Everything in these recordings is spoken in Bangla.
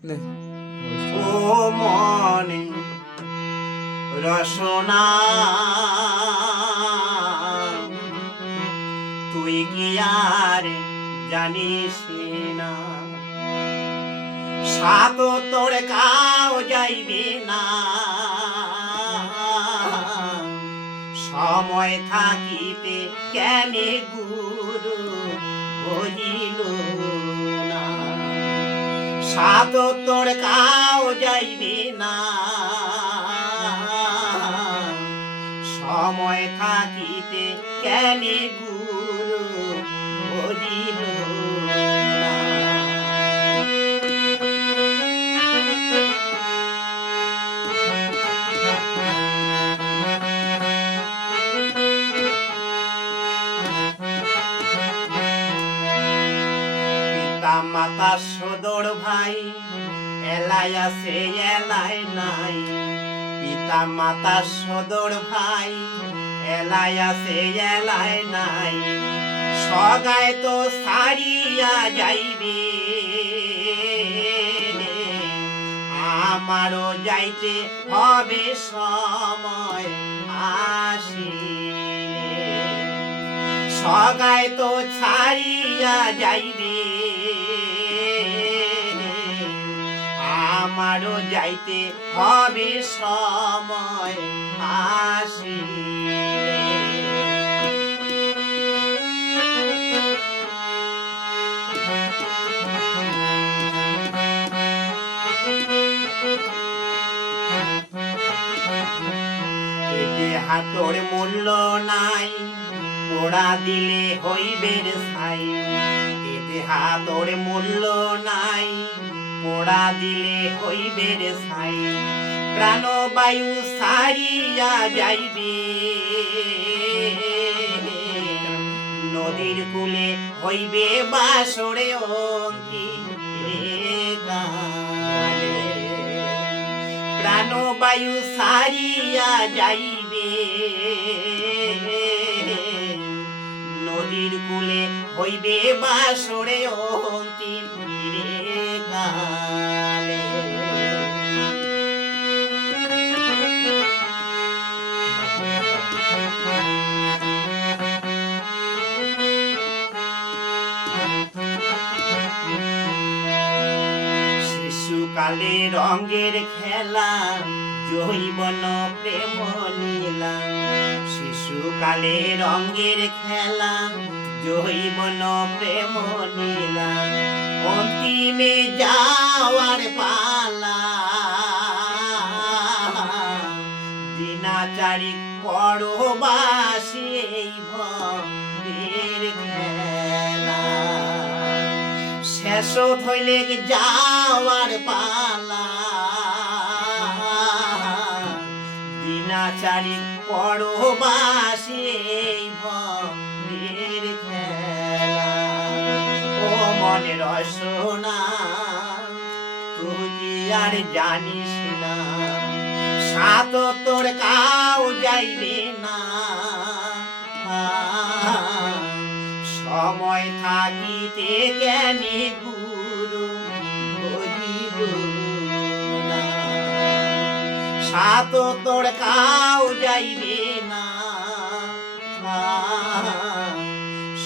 ও মনে রসনা তুই কি আর জানিস না সাত তোর কাও যাইবে না সময় থাকিতে কেনে গুরু বলিল না সাত তোর কাও যাইবে না সময় থাকিতে কেনে গুরু বলিল না পিতা মাতা সদর ভাই এলাই আছে এলাই নাই পিতা মাতা সদর ভাই এলাই আছে এলাই নাই সগায় তো সারিয়া যাইবে আমারও যাইতে হবে সময় আসিলে সগায় তো ছাড়িয়া যাইবে আমারও যাইতে হবে সময় আসিলে এতে হাতর মূল্য নাই পোড়া দিলে হইবে ছাই এতে হাতর মূল্য নাই পোড়া দিলে হইবে ছাই প্রাণবায়ু সারিয়া যাইবে নদীর কূলে হইবে বাসরে অঙ্কি প্রাণবায়ু সারিয়া যাইবে নদীর কূলে হইবে বাসরে অন্তিম কালে শিশুকালে রঙের খেলা জৈবন প্রেম নীলা শিশুকালে রঙের খেলা জৈবন প্রেম নীলা অন্তিমে যাওয়ার পালা দিনাচারিক পরবাসী এই ভবের খেলা শেষ হইলে যাওয়ার পালা দিনাচারিক পরবাসী এই ভবের খেলা ও মনে রসনা তুই কি আর জানিস না সাত তোর কাও যাইবে না সময় থাকিতে কেনে গুরু বলিল না সাত তোর কাও যাইবে না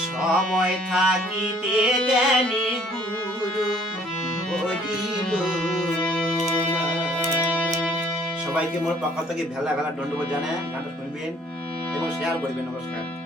সময় থাকিতে কেনে গুরু বলিল না। সবাইকে মোর পক্ষ থেকে ভেলা ভেলা দণ্ডবোধ জানায় গানটা শুনবেন এবং শেয়ার করবেন। নমস্কার।